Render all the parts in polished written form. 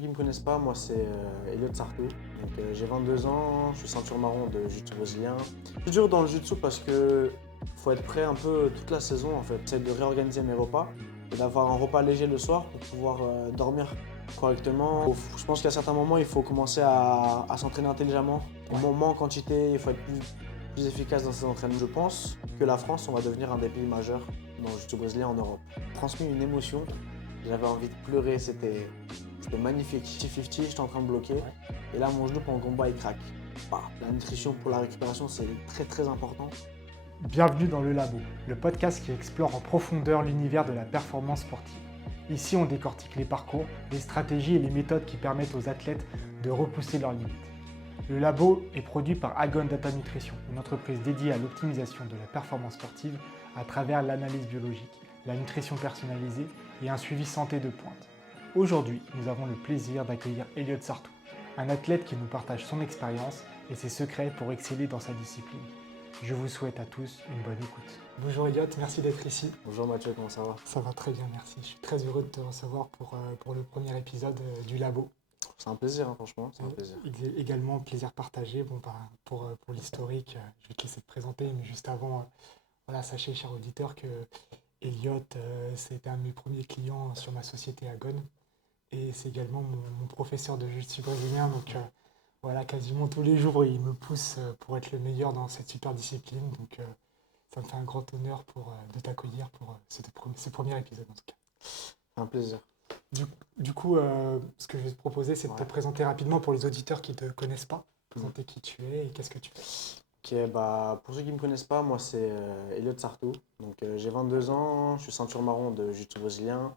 Qui ne me connaissent pas, moi c'est Elliot Sartou. J'ai 22 ans, je suis ceinture marron de jiu-jitsu brésilien. C'est dur dans le jiu-jitsu parce que faut être prêt un peu toute la saison en fait. J'essaie de réorganiser mes repas et d'avoir un repas léger le soir pour pouvoir dormir correctement. Je pense qu'à certains moments il faut commencer à s'entraîner intelligemment. Au moment, en quantité, il faut être plus efficace dans ses entraînements. Je pense que la France, on va devenir un des pays majeurs dans le jiu-jitsu brésilien en Europe. Transmis une émotion, j'avais envie de pleurer, c'était magnifique. 50-50, j'étais en train de bloquer. Et là, mon genou pendant le combat, il craque. Bah, la nutrition pour la récupération, c'est très très important. Bienvenue dans Le Labo, le podcast qui explore en profondeur l'univers de la performance sportive. Ici, on décortique les parcours, les stratégies et les méthodes qui permettent aux athlètes de repousser leurs limites. Le Labo est produit par Agon Data Nutrition, une entreprise dédiée à l'optimisation de la performance sportive à travers l'analyse biologique, la nutrition personnalisée et un suivi santé de pointe. Aujourd'hui, nous avons le plaisir d'accueillir Elliot Sartou, un athlète qui nous partage son expérience et ses secrets pour exceller dans sa discipline. Je vous souhaite à tous une bonne écoute. Bonjour Elliot, merci d'être ici. Bonjour Mathieu, comment ça va? Ça va très bien, merci. Je suis très heureux de te recevoir pour le premier épisode du Labo. C'est un plaisir, hein, franchement, c'est un plaisir. Également, plaisir partagé. Pour l'historique, je vais te laisser te présenter, mais juste avant, sachez, cher auditeur, que Elliot, c'était un de mes premiers clients sur ma société Agon. Et c'est également mon professeur de jiu-jitsu brésilien. Donc quasiment tous les jours, il me pousse pour être le meilleur dans cette super discipline. Donc ça me fait un grand honneur de t'accueillir pour ce premier épisode en tout cas. Un plaisir. Du coup, ce que je vais te proposer, c'est de te présenter rapidement pour les auditeurs qui ne te connaissent pas. Présenter qui tu es et qu'est-ce que tu fais. Ok, bah, pour ceux qui ne me connaissent pas, moi c'est Elliot Sartou. J'ai 22 ans, je suis ceinture marron de jiu-jitsu brésilien.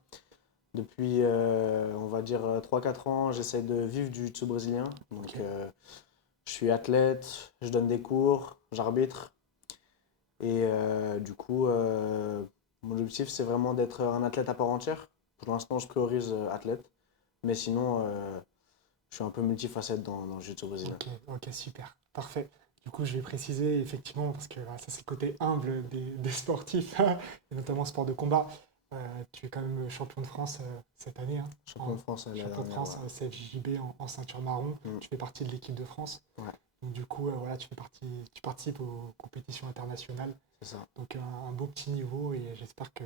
Depuis, on va dire, 3-4 ans, j'essaie de vivre du jiu-jitsu brésilien. Je suis athlète, je donne des cours, j'arbitre. Et mon objectif, c'est vraiment d'être un athlète à part entière. Pour l'instant, je priorise athlète. Mais sinon, je suis un peu multifacette dans le jiu-jitsu brésilien. Ok, super, parfait. Du coup, je vais préciser effectivement, parce que ça c'est le côté humble des sportifs, et notamment sport de combat. Tu es quand même champion de France cette année. Champion de France, champion de France, CFJB en ceinture marron. Tu fais partie de l'équipe de France. Ouais. Donc du coup, tu participes aux compétitions internationales. C'est ça. Donc un beau petit niveau et j'espère que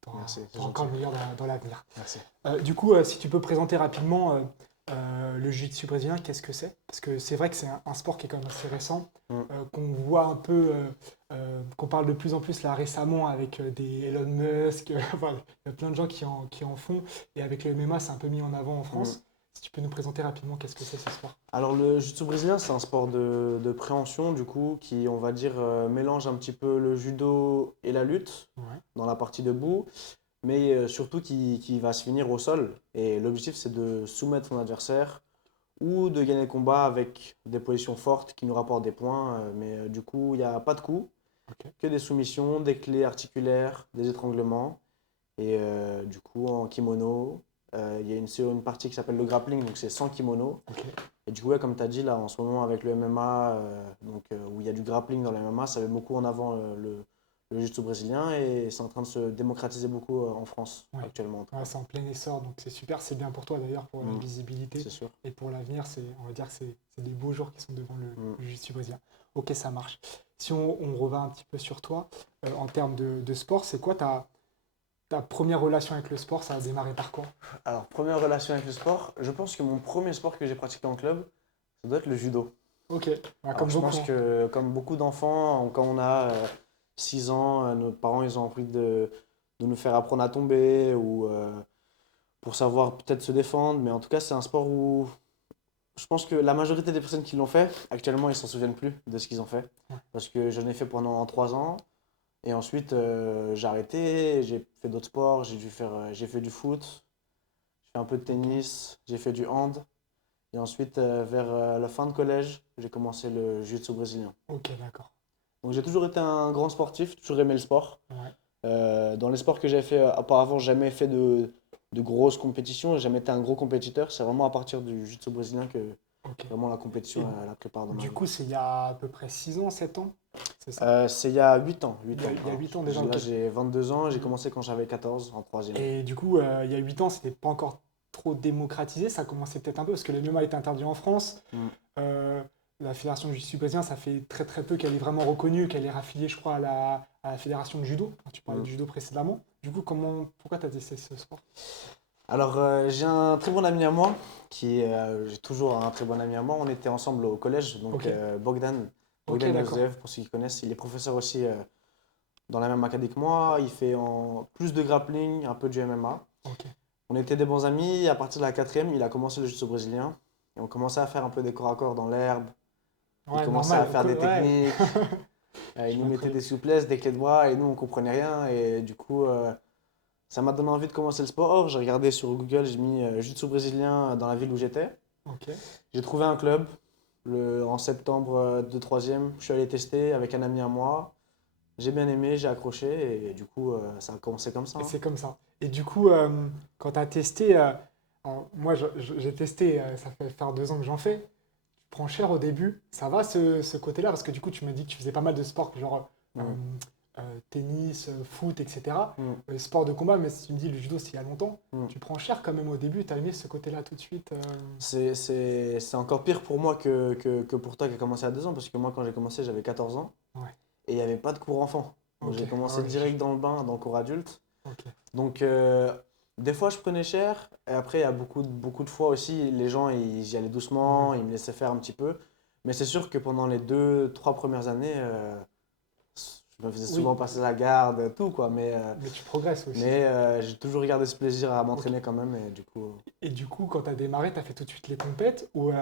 tu auras Merci, encore le meilleur dans l'avenir. Merci. Du coup, si tu peux présenter rapidement le jiu-jitsu brésilien, qu'est-ce que c'est? Parce que c'est vrai que c'est un sport qui est quand même assez récent, qu'on voit un peu, qu'on parle de plus en plus là récemment avec des Elon Musk, enfin, il y a plein de gens qui en font, et avec le MMA, c'est un peu mis en avant en France. Si tu peux nous présenter rapidement qu'est-ce que c'est ce sport? Alors le jiu-jitsu brésilien, c'est un sport de préhension du coup qui, on va dire, mélange un petit peu le judo et la lutte dans la partie debout, mais surtout qui va se finir au sol. Et l'objectif, c'est de soumettre son adversaire ou de gagner le combat avec des positions fortes qui nous rapportent des points. Du coup, il n'y a pas de coups, que des soumissions, des clés articulaires, des étranglements. Et du coup, en kimono, il y a une partie qui s'appelle le grappling, donc c'est sans kimono. Et du coup, comme tu as dit, là, en ce moment, avec le MMA, où il y a du grappling dans le MMA, ça met beaucoup en avant le jiu-jitsu brésilien et c'est en train de se démocratiser beaucoup en France actuellement. C'est en plein essor, donc c'est super, c'est bien pour toi d'ailleurs, pour la visibilité. C'est sûr. Et pour l'avenir, on va dire que c'est des beaux jours qui sont devant le jiu-jitsu brésilien. Ok, ça marche. Si on revient un petit peu sur toi, en termes de sport, c'est quoi ta première relation avec le sport? Ça a démarré par quoi? Alors, première relation avec le sport, je pense que mon premier sport que j'ai pratiqué en club, ça doit être le judo. Ok, Je pense que comme beaucoup d'enfants, quand on a 6 ans, nos parents ils ont envie de nous faire apprendre à tomber ou pour savoir peut-être se défendre. Mais en tout cas, c'est un sport où je pense que la majorité des personnes qui l'ont fait, actuellement, ils ne s'en souviennent plus de ce qu'ils ont fait. Parce que j'en ai fait pendant 3 ans. Et ensuite, j'ai arrêté, j'ai fait d'autres sports, j'ai fait du foot, j'ai fait un peu de tennis, j'ai fait du hand. Et ensuite, vers la fin de collège, j'ai commencé le jiu-jitsu brésilien. Ok, d'accord. Donc j'ai toujours été un grand sportif, toujours aimé le sport. Dans les sports que j'ai fait auparavant, j'ai jamais fait de grosses compétitions, j'ai jamais été un gros compétiteur. C'est vraiment à partir du jiu-jitsu brésilien que vraiment la compétition la prépare dans ma vie. Du coup, c'est il y a à peu près 6 ans, 7 ans? C'est ça? C'est il y a 8 ans. Il y a 8 ans déjà. Là, j'ai 22 ans, j'ai commencé quand j'avais 14 en 3e. Et du coup, il y a 8 ans, c'était pas encore trop démocratisé, ça commençait peut-être un peu, parce que le MMA est interdit en France. Mm. La fédération de jiu-jitsu brésilien, ça fait très très peu qu'elle est vraiment reconnue, qu'elle est raffiliée, je crois, à la fédération de judo. Enfin, tu parlais de judo précédemment. Du coup, pourquoi tu as testé ce sport? Alors, j'ai un très bon ami à moi, j'ai toujours un très bon ami à moi. On était ensemble au collège, donc Ok. Bogdan Ok, d'accord. Yozev, pour ceux qui connaissent, il est professeur aussi dans la même académie que moi. Il fait plus de grappling, un peu du MMA. Ok. On était des bons amis. À partir de la quatrième, il a commencé le jiu-jitsu brésilien. Et on commençait à faire un peu des corps à corps dans l'herbe. Il Ouais, commençait à normal. faire des Ouais. techniques. Je Il nous vois mettait très des souplesses, des clés de bras, et nous, on comprenait rien. Et du coup, ça m'a donné envie de commencer le sport. J'ai regardé sur Google, j'ai mis jiu-jitsu brésilien dans la ville où j'étais. Ok. J'ai trouvé un club en septembre de troisième. Je suis allé tester avec un ami à moi. J'ai bien aimé, j'ai accroché, et du coup, ça a commencé comme ça, Et hein. c'est comme ça. Et du coup, quand tu as testé, alors, moi j'ai testé, ça fait faire 2 ans que j'en fais. Tu prends cher au début, ça va ce côté-là, parce que du coup, tu m'as dit que tu faisais pas mal de sports, genre Mm. tennis, foot, etc. Mm. Sport de combat, mais si tu me dis le judo, c'est il y a longtemps, Mm. tu prends cher quand même au début, tu as aimé ce côté-là tout de suite. C'est encore pire pour moi que pour toi qui a commencé à 2 ans, parce que moi, quand j'ai commencé, j'avais 14 ans Ouais, et il n'y avait pas de cours enfant. Donc ok, j'ai ah commencé ouais, direct dans le bain, dans le cours adulte. ok, Donc des fois, je prenais cher, et après, il y a beaucoup de fois aussi, les gens, ils y allaient ouais, doucement, ils me laissaient faire un petit peu. Mais c'est sûr que pendant les 2, 3 premières années, je me faisais souvent oui, passer la garde, tout quoi. mais tu progresses aussi. Mais j'ai toujours gardé ce plaisir à Ok. m'entraîner quand même, et du coup. Et du coup, quand tu as démarré, tu as fait tout de suite les compètes ou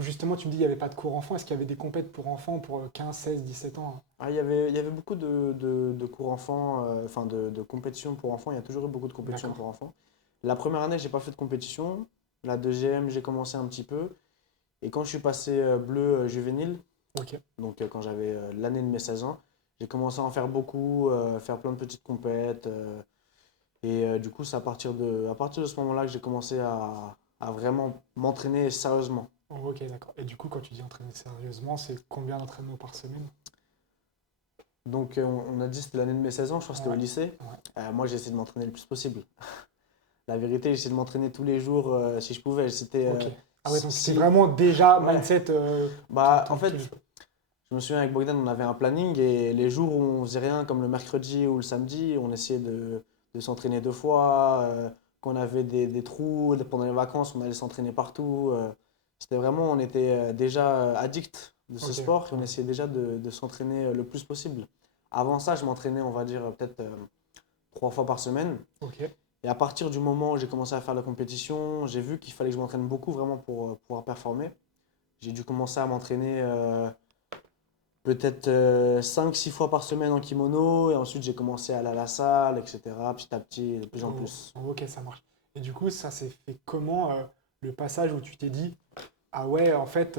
justement tu me dis il n'y avait pas de cours enfants, est-ce qu'il y avait des compètes pour enfants pour 15, 16, 17 ans? Il y avait beaucoup de cours enfants, enfin de compétitions pour enfants. Il y a toujours eu beaucoup de compétitions D'accord. pour enfants. La première année, j'ai pas fait de compétition. La deuxième, j'ai commencé un petit peu. Et quand je suis passé bleu juvénile, Ok. donc quand j'avais l'année de mes 16 ans, j'ai commencé à en faire beaucoup, faire plein de petites compètes. Et du coup, c'est à partir de ce moment-là que j'ai commencé à vraiment m'entraîner sérieusement. Oh, ok, d'accord. Et du coup, quand tu dis entraîner sérieusement, c'est combien d'entraînements par semaine? Donc on a dit que c'était l'année de mes 16 ans, je crois que c'était au Ouais. lycée. Ouais. Moi, j'ai essayé de m'entraîner le plus possible. La vérité, j'essayais de m'entraîner tous les jours si je pouvais. C'était Ok. Ah ouais, donc c'était si. vraiment déjà Ouais. mindset Bah, en tous les fait, jours. je me souviens avec Bogdan, on avait un planning et les jours où on faisait rien, comme le mercredi ou le samedi, on essayait de s'entraîner 2 fois. Quand on avait des trous pendant les vacances, on allait s'entraîner partout. C'était vraiment, on était déjà addict de ce Ok. sport et on Ouais. essayait déjà de s'entraîner le plus possible. Avant ça, je m'entraînais, on va dire, peut-être 3 fois par semaine. Ok. Et à partir du moment où j'ai commencé à faire la compétition, j'ai vu qu'il fallait que je m'entraîne beaucoup vraiment pour pouvoir performer. J'ai dû commencer à m'entraîner peut-être 5, 6 fois par semaine en kimono. Et ensuite, j'ai commencé à aller à la salle, etc. Petit à petit, de plus en Oh, plus. oh, ok, ça marche. Et du coup, ça s'est fait comment le passage où tu t'es dit, ah ouais, en fait,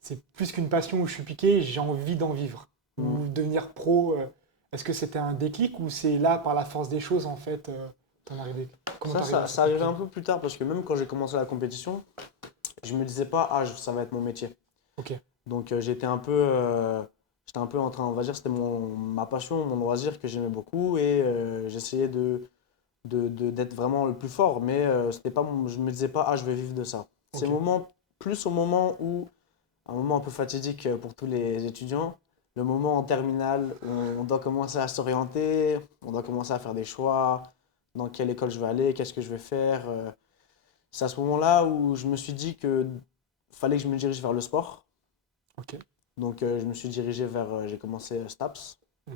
c'est plus qu'une passion où je suis piqué, j'ai envie d'en vivre Mm. ou devenir pro. Est-ce que c'était un déclic ou c'est là, par la force des choses, en fait, t'en arrivé? Comment Ça, t'es arrivé ça, à ça cette arrivait conclusion? un peu plus tard parce que même quand j'ai commencé la compétition, je me disais pas, ah, ça va être mon métier. Ok, Donc j'étais un peu en train, on va dire, c'était ma passion, mon loisir que j'aimais beaucoup et j'essayais d'être vraiment le plus fort, mais c'était pas je me disais pas, ah, je vais vivre de ça. C'est ok, plus au moment où, un moment un peu fatidique pour tous les étudiants, le moment en terminale où on doit commencer à s'orienter, on doit commencer à faire des choix, dans quelle école je vais aller, qu'est-ce que je vais faire. C'est à ce moment-là où je me suis dit que fallait que je me dirige vers le sport. ok. Donc je me suis dirigé j'ai commencé STAPS. Ouais.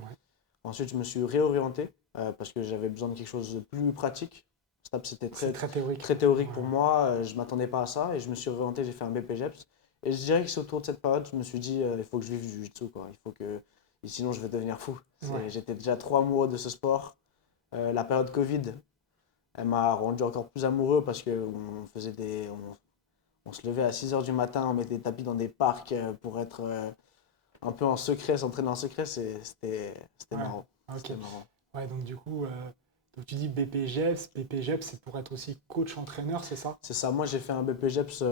Ensuite, je me suis réorienté parce que j'avais besoin de quelque chose de plus pratique. STAPS, c'était C'est très, très théorique. très théorique pour Ouais. moi. Je ne m'attendais pas à ça et je me suis réorienté, j'ai fait un BPGEPS. Et je dirais que c'est autour de cette période, je me suis dit, il faut que je vive du jiu-jitsu, quoi. Il faut que. Et sinon, je vais devenir fou. Ouais. J'étais déjà trop amoureux de ce sport. La période Covid, elle m'a rendu encore plus amoureux parce qu'on faisait on se levait à 6 heures du matin, on mettait des tapis dans des parcs pour être un peu en secret, s'entraîner en secret, c'était Ouais. marrant. Ok. C'était marrant. Ouais, donc du coup, donc tu dis BPGEPS. BPGEPS, c'est pour être aussi coach-entraîneur, c'est ça? C'est ça, moi j'ai fait un BPGEPS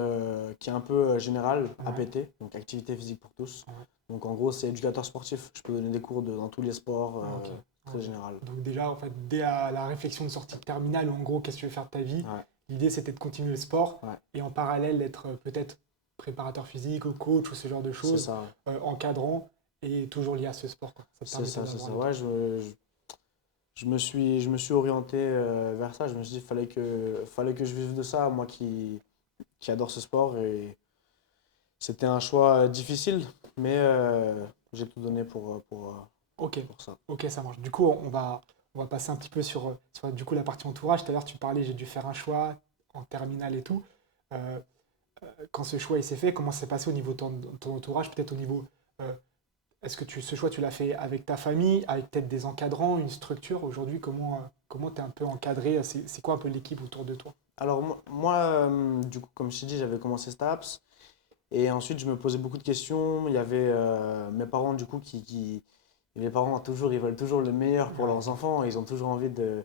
qui est un peu général, Ouais. APT, donc activité physique pour tous. Ouais. Donc en gros, c'est éducateur sportif. Je peux donner des cours dans tous les sports, Ah, ok. très Ok. général. Donc déjà, en fait, dès à la réflexion de sortie de terminale, en gros, qu'est-ce que tu veux faire de ta vie? Ouais. L'idée, c'était de continuer le sport Ouais. et en parallèle d'être peut-être préparateur physique ou coach ou ce genre de C'est choses, ça. encadrant et toujours lié à ce sport, quoi. Ça te C'est permettait ça, c'est d'avoir ça. les deux. Ouais, je me suis orienté vers ça. Je me suis dit, fallait que je vive de ça, moi qui adore ce sport. Et c'était un choix difficile, mais j'ai tout donné Ok, pour ça. ok, ça marche. Du coup, on va passer un petit peu sur du coup, la partie entourage. Tout à l'heure, tu parlais, j'ai dû faire un choix en terminale et tout. Euh, Quand ce choix il s'est fait, comment c'est passé au niveau de ton entourage, peut-être au niveau euh, est-ce que ce choix, tu l'as fait avec ta famille, avec peut-être des encadrants, une structure? Aujourd'hui, comment tu es un peu encadré? C'est quoi un peu l'équipe autour de toi? Alors du coup, comme je t'ai dit, j'avais commencé STAPS. Et ensuite, je me posais beaucoup de questions. Il y avait mes parents, du coup, les parents, toujours, ils veulent toujours le meilleur pour Ouais, leurs enfants. Ils ont toujours envie de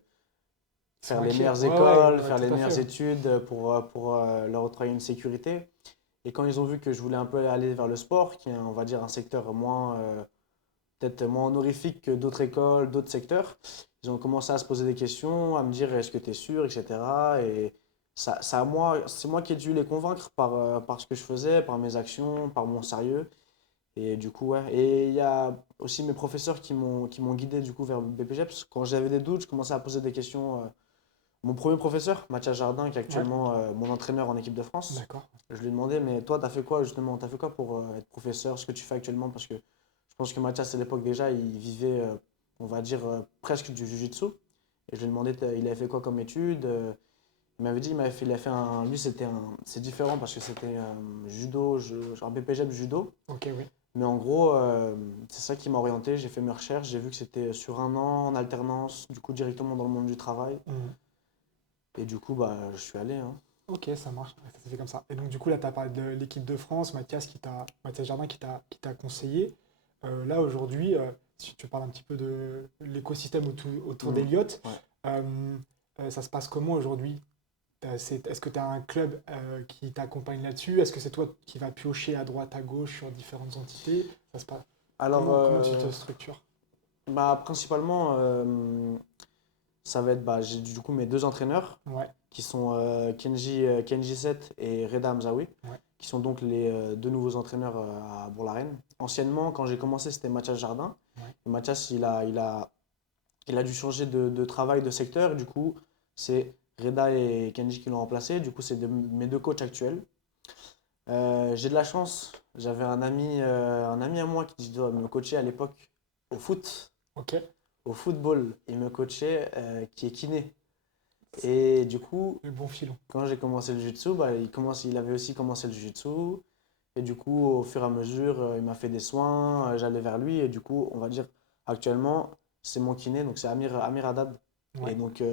ils sont faire les inquiets. meilleures Ouais, ouais, écoles, ouais, faire tout les à fait. meilleures Ouais. études pour leur octroyer une sécurité. Et quand ils ont vu que je voulais un peu aller vers le sport, qui est, on va dire, un secteur peut-être moins honorifique que d'autres écoles, d'autres secteurs, ils ont commencé à se poser des questions, à me dire est-ce que tu es sûr, etc. Et c'est moi qui ai dû les convaincre par ce que je faisais, par mes actions, par mon sérieux. Et du coup, ouais. Et il y a aussi mes professeurs qui m'ont guidé du coup vers BPGEPS. Quand j'avais des doutes, je commençais à poser des questions. Mon premier professeur, Mathias Jardin, qui est Ouais, actuellement mon entraîneur en équipe de France, d'accord. je lui ai demandé, mais toi, t'as fait quoi justement? T'as fait quoi pour être professeur, ce que tu fais actuellement? Parce que je pense que Mathias, à l'époque déjà, il vivait, on va dire, presque du jiu-jitsu. Et je lui ai demandé, il avait fait quoi comme étude? Il m'avait dit, il a fait un. Lui, c'est différent parce que c'était judo, un BPGEPS judo. Ok, oui. Mais en gros, c'est ça qui m'a orienté. J'ai fait mes recherches, j'ai vu que c'était sur un an, en alternance, du coup directement dans le monde du travail. Mhm. Et du coup, bah, je suis allé, hein. Ok, ça marche. Ouais, ça s'est fait comme ça. Et donc, du coup, là, tu as parlé de l'équipe de France, Mathias Jardin qui t'a conseillé. Là, aujourd'hui, si tu parles un petit peu de l'écosystème autour Mm. d'Eliott, Ouais. ça se passe comment aujourd'hui? Est-ce que tu as un club qui t'accompagne là-dessus? Est-ce que c'est toi qui vas piocher à droite, à gauche sur différentes entités? Ça se passe. Alors, Comment tu te structures? bah, principalement, ça va être, bah, j'ai du coup mes deux entraîneurs Ouais, qui sont Kenji Set et Reda Hamzaoui, ouais, qui sont donc les deux nouveaux entraîneurs à Bourg-la-Reine. Anciennement, quand j'ai commencé, c'était Mathias Jardin. ouais. Et Mathias, il a dû changer de travail, de secteur. Du coup, c'est Reda et Kenji qui l'ont remplacé. Du coup, c'est mes deux coachs actuels. J'ai de la chance. J'avais un ami à moi qui doit me coacher à l'époque au foot, Ok, au football. Il me coachait, qui est kiné. Et du coup, le bon filon. quand j'ai commencé le jiu-jitsu, bah, il avait aussi commencé le jiu-jitsu. Et du coup, au fur et à mesure, il m'a fait des soins, j'allais vers lui. Et du coup, on va dire, actuellement, c'est mon kiné, donc c'est Amir Haddad. Et Ouais, donc,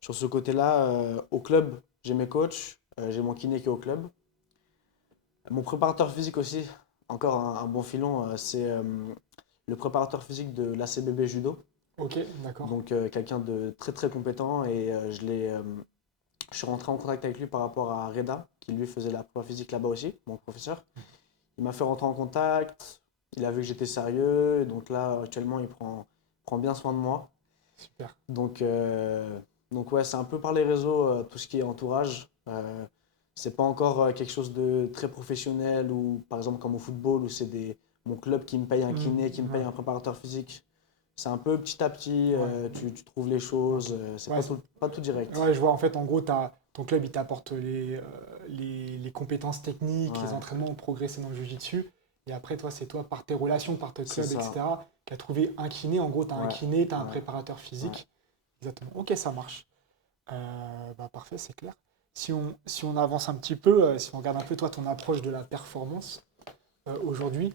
sur ce côté-là, au club, j'ai mes coachs, j'ai mon kiné qui est au club. Mon préparateur physique aussi, encore un bon filon, c'est le préparateur physique de l'ACBB Judo. ok, d'accord. Donc, quelqu'un de très très compétent. Et je suis rentré en contact avec lui par rapport à Reda, qui lui faisait la prépa physique là-bas aussi, mon professeur. Il m'a fait rentrer en contact, il a vu que j'étais sérieux, et donc là, actuellement, prend bien soin de moi. Super. Donc, ouais, c'est un peu par les réseaux, tout ce qui est entourage. C'est pas encore quelque chose de très professionnel, ou par exemple comme au football, où mon club qui me paye un kiné, qui me paye Ouais, un préparateur physique. C'est un peu petit à petit, ouais. tu trouves les choses, c'est Ouais, pas tout direct. ouais, je vois, en fait, en gros, ton club, il t'apporte les compétences techniques, les Ouais, entraînements pour progresser dans le jiu-jitsu. Et après, toi, c'est toi, par tes relations, par ton c'est club, ça. etc., qui a trouvé un kiné. En gros, tu as un Ouais, kiné, tu as un ouais, préparateur ouais. physique. Exactement. Ok, ça marche. Bah, parfait, c'est clair. Si on avance un petit peu, si on regarde un peu, toi, ton approche de la performance, aujourd'hui,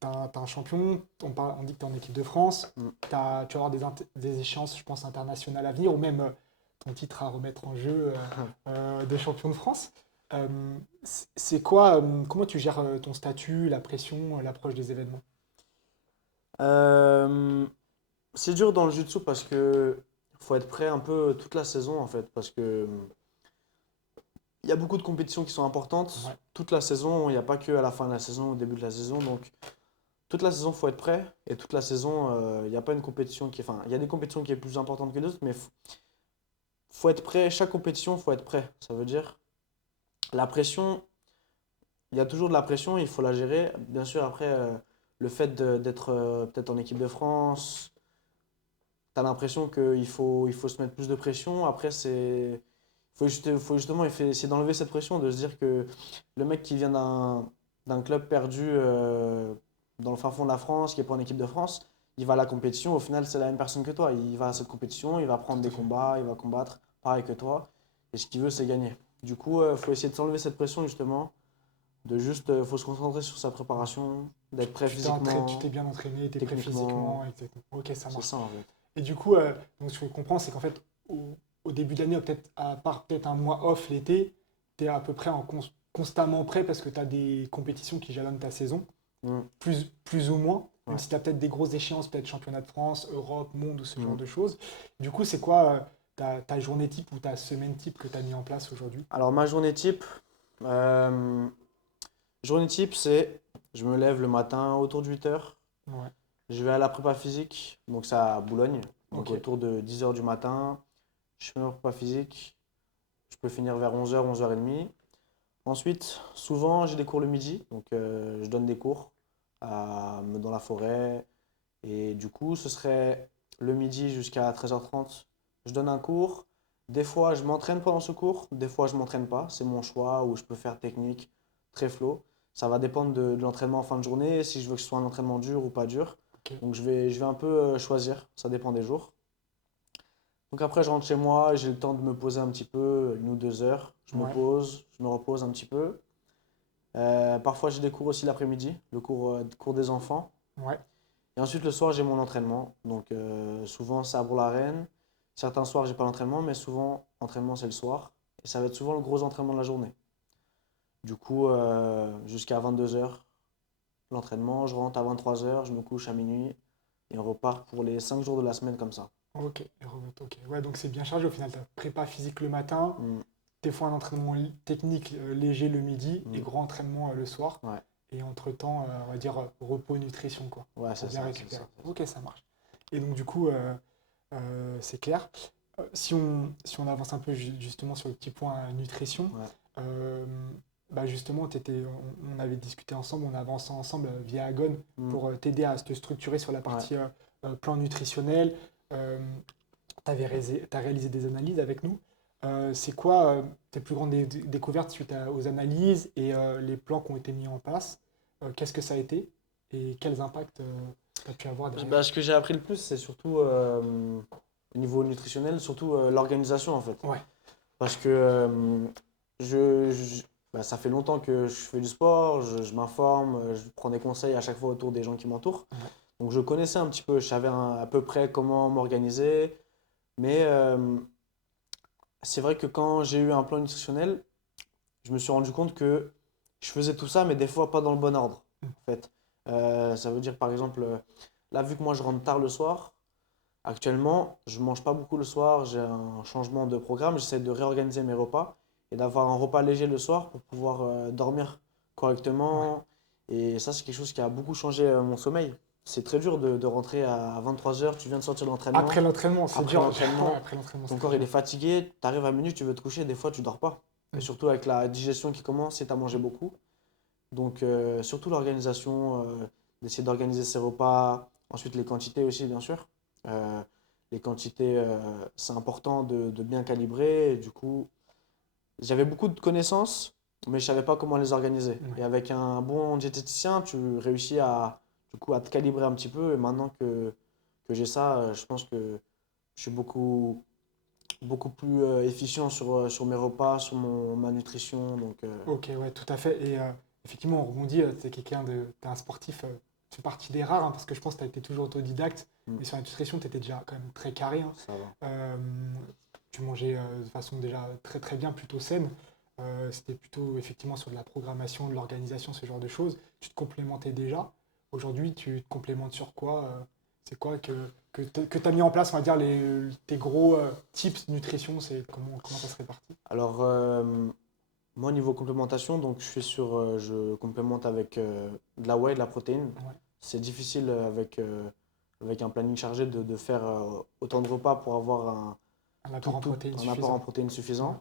t'as un champion, on dit que tu es en équipe de France, Mm. tu vas avoir des échéances, je pense, internationales à venir, ou même ton titre à remettre en jeu de champion de France. C'est quoi, comment tu gères ton statut, la pression, l'approche des événements? Euh, c'est dur dans le jiu-jitsu parce que faut être prêt un peu toute la saison en fait, parce que il y a beaucoup de compétitions qui sont importantes. Ouais, Toute la saison, il n'y a pas que à la fin de la saison, au début de la saison. Donc toute la saison, faut être prêt. Et toute la saison, il n'y a pas une compétition qui, enfin, il y a des compétitions qui est plus importante que d'autres, mais faut être prêt, chaque compétition, faut être prêt. Ça veut dire, la pression, il y a toujours de la pression, il faut la gérer. Bien sûr, après, le fait d'être peut-être en équipe de France, tu as l'impression qu'il faut se mettre plus de pression. Après, faut justement essayer d'enlever cette pression, de se dire que le mec qui vient d'un club perdu dans le fin fond de la France, qui n'est pas en équipe de France, il va à la compétition, au final, c'est la même personne que toi. Il va à cette compétition, il va prendre des combats, il va combattre, pareil que toi. Et ce qu'il veut, c'est gagner. Du coup, il faut essayer de s'enlever cette pression, justement, de juste, faut se concentrer sur sa préparation, d'être prêt Tu physiquement, t'es bien entraîné, tu es prêt techniquement. physiquement, exactement. Ok, ça C'est marche. ça, en fait. Et du coup, donc ce que je comprends, c'est qu'en fait, au début de l'année, peut-être à part peut-être un mois off l'été, tu es à peu près constamment prêt parce que tu as des compétitions qui jalonnent ta saison, Mm. plus ou moins, même Ouais. si tu as peut-être des grosses échéances, peut-être championnat de France, Europe, monde ou ce genre Mm. de choses. Du coup, c'est quoi ta journée type ou ta semaine type que tu as mis en place aujourd'hui? Alors, ma euh, journée type, c'est je me lève le matin autour de 8 heures. Ouais, Je vais à la prépa physique, donc ça à Boulogne, donc ok, autour de 10 heures du matin. Je fais ma prépa physique, je peux finir vers 11 heures, 11h30. Ensuite, souvent, j'ai des cours le midi, donc je donne des cours dans la forêt. Et du coup, ce serait le midi jusqu'à 13h30. Je donne un cours. Des fois, je m'entraîne pendant ce cours, des fois, je ne m'entraîne pas. C'est mon choix, ou je peux faire technique, très flow. Ça va dépendre de l'entraînement en fin de journée, si je veux que ce soit un entraînement dur ou pas dur. ok. Donc, je vais un peu choisir, ça dépend des jours. Donc après, je rentre chez moi, j'ai le temps de me poser un petit peu, 1 ou 2 heures. Je me Ouais, pose, je me repose un petit peu. Parfois, j'ai des cours aussi l'après-midi, le cours des enfants. ouais, Et ensuite, le soir, j'ai mon entraînement. Donc souvent, c'est à Bourg-la-Reine. Certains soirs, j'ai pas l'entraînement, mais souvent, l'entraînement, c'est le soir. Et ça va être souvent le gros entraînement de la journée. Du coup, jusqu'à 22 heures, l'entraînement. Je rentre à 23 heures, je me couche à minuit. Et on repart pour les 5 jours de la semaine comme ça. ok. Ok. Ouais, donc c'est bien chargé au final. Tu as prépa physique le matin, Mm, des fois un entraînement technique léger le midi et mm. gros entraînement le soir. Ouais, Et entre-temps, on va dire repos, nutrition, quoi, ouais, pour c'est bien ça, c'est récupérer. ça, c'est ça. Ok, ça marche. Et donc, du coup, c'est clair. Si on avance un peu justement sur le petit point nutrition, Ouais. euh, bah justement, on avait discuté ensemble, on avançait ensemble via Agon Mm, pour t'aider à te structurer sur la ouais. partie plan nutritionnel. Tu as réalisé des analyses avec nous. C'est quoi tes plus grandes découvertes suite aux analyses et les plans qui ont été mis en place? Qu'est-ce que ça a été et quels impacts tu as pu avoir derrière? Bah, ce que j'ai appris le plus, c'est surtout au niveau nutritionnel, surtout l'organisation en fait. Ouais, Parce que bah, ça fait longtemps que je fais du sport, je m'informe, je prends des conseils à chaque fois autour des gens qui m'entourent. ouais, Donc je connaissais un petit peu, je savais à peu près comment m'organiser. Mais c'est vrai que quand j'ai eu un plan nutritionnel, je me suis rendu compte que je faisais tout ça, mais des fois pas dans le bon ordre, en fait. Ça veut dire par exemple, là vu que moi je rentre tard le soir, actuellement je mange pas beaucoup le soir, j'ai un changement de programme, j'essaie de réorganiser mes repas et d'avoir un repas léger le soir pour pouvoir dormir ouais. correctement. Et ça c'est quelque chose qui a beaucoup changé mon sommeil. C'est très dur de rentrer à 23 heures, tu viens de sortir de Après l'entraînement. l'entraînement, c'est Après dur. Ouais, l'entraînement, après l'entraînement, c'est ton très corps il dur. est fatigué, tu arrives à minuit, tu veux te coucher, des fois tu dors pas. Et Mm. surtout avec la digestion qui commence et tu as mangé beaucoup. Donc surtout l'organisation, d'essayer d'organiser ses repas, ensuite les quantités aussi bien sûr. Euh, les quantités, c'est important de bien calibrer. Et du coup, j'avais beaucoup de connaissances, mais je savais pas comment les organiser. Ouais. Et avec un bon diététicien, tu réussis du coup, à te calibrer un petit peu. Et maintenant que j'ai ça, je pense que je suis beaucoup plus efficient sur mes repas, sur ma nutrition. Donc, Ok, ouais, tout à fait. Et effectivement, on rebondit, t'es un sportif, tu fais partie des rares, hein, parce que je pense que tu as été toujours autodidacte, mm, mais sur la nutrition, tu étais déjà quand même très carré, hein. ça va. Euh, Tu mangeais de façon déjà très très bien, plutôt saine. C'était plutôt effectivement sur de la programmation, de l'organisation, ce genre de choses. Tu te complémentais déjà. Aujourd'hui, tu te complémentes sur quoi? C'est quoi que tu as mis en place, on va dire, tes gros tips nutrition, c'est comment ça se répartit? Alors, moi, niveau complémentation, donc je complémente avec de la whey, de la protéine. Ouais, C'est difficile avec un planning chargé de faire autant de repas pour avoir Un apport en protéines un apport en protéines suffisant.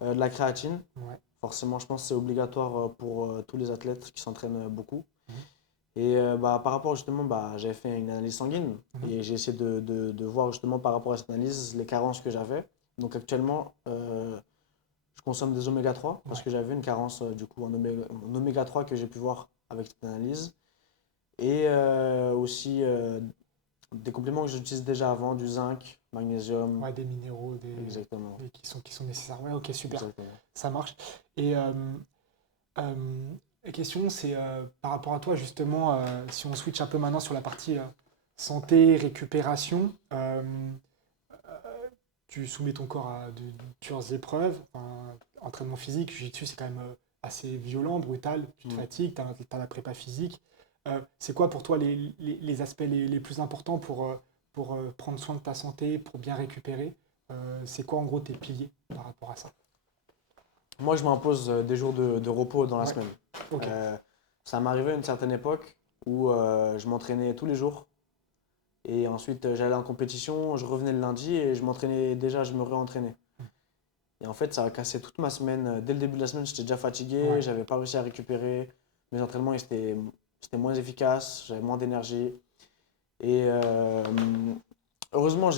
De la créatine. Ouais. Forcément, je pense que c'est obligatoire pour tous les athlètes qui s'entraînent beaucoup. Mhm. Et par rapport justement, j'avais fait une analyse sanguine et j'ai essayé de voir justement par rapport à cette analyse les carences que j'avais. Donc actuellement, je consomme des oméga 3 parce que j'avais une carence du coup en oméga 3 que j'ai pu voir avec cette analyse. Et aussi des compléments que j'utilise déjà avant, du zinc, magnésium. Ouais, des minéraux Exactement. qui sont nécessaires. Ouais, ok, super. Exactement. Ça marche. Et la question, c'est par rapport à toi, justement, si on switch un peu maintenant sur la partie santé, récupération, tu soumets ton corps à de dures épreuves, entraînement physique, jiu-jitsu, c'est quand même assez violent, brutal, tu te fatigues, tu as la prépa physique. C'est quoi pour toi les aspects les plus importants pour prendre soin de ta santé, pour bien récupérer? C'est quoi en gros tes piliers par rapport à ça? Moi, je m'impose des jours de repos dans la semaine. Ok. Ça m'est arrivé à une certaine époque où je m'entraînais tous les jours. Et ensuite, j'allais en compétition, je revenais le lundi et je m'entraînais déjà, je me réentraînais. Et en fait, ça a cassé toute ma semaine. Dès le début de la semaine, j'étais déjà fatigué, j'avais pas réussi à récupérer. Mes entraînements, c'était moins efficace, j'avais moins d'énergie. Et heureusement,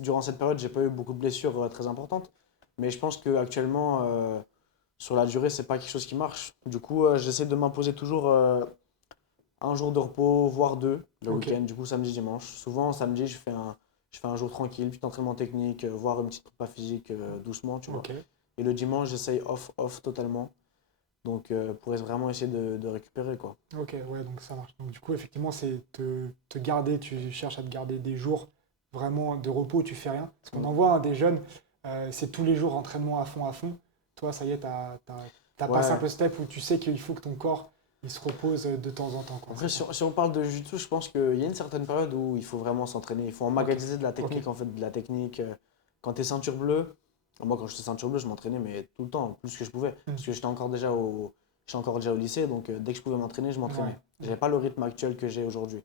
durant cette période, j'ai pas eu beaucoup de blessures très importantes. Mais je pense qu'actuellement, sur la durée, c'est pas quelque chose qui marche. Du coup, j'essaie de m'imposer toujours un jour de repos, voire deux, le week-end, du coup samedi, dimanche. Souvent, samedi, je fais un jour tranquille, petit entraînement technique, voire une petite prépa physique doucement, tu vois. Ok. Et le dimanche, j'essaye off totalement. Donc, pour vraiment essayer de récupérer, quoi. Ok, ouais, donc ça marche. Donc du coup, effectivement, c'est te garder, tu cherches à te garder des jours vraiment de repos, tu fais rien. Parce qu'on en voit des jeunes, c'est tous les jours entraînement à fond, à fond. Toi, ça y est, t'as passé un peu ce step où tu sais qu'il faut que ton corps il se repose de temps en temps, quoi. Après, si on parle de jiu-jitsu, je pense qu'il y a une certaine période où il faut vraiment s'entraîner. Il faut emmagasiner de la technique, en fait, de la technique. Quand tu es ceinture bleue, moi, quand j'étais ceinture bleue, je m'entraînais, mais tout le temps, plus que je pouvais. Parce que j'étais encore déjà au lycée, donc dès que je pouvais m'entraîner, je m'entraînais. J'avais pas le rythme actuel que j'ai aujourd'hui.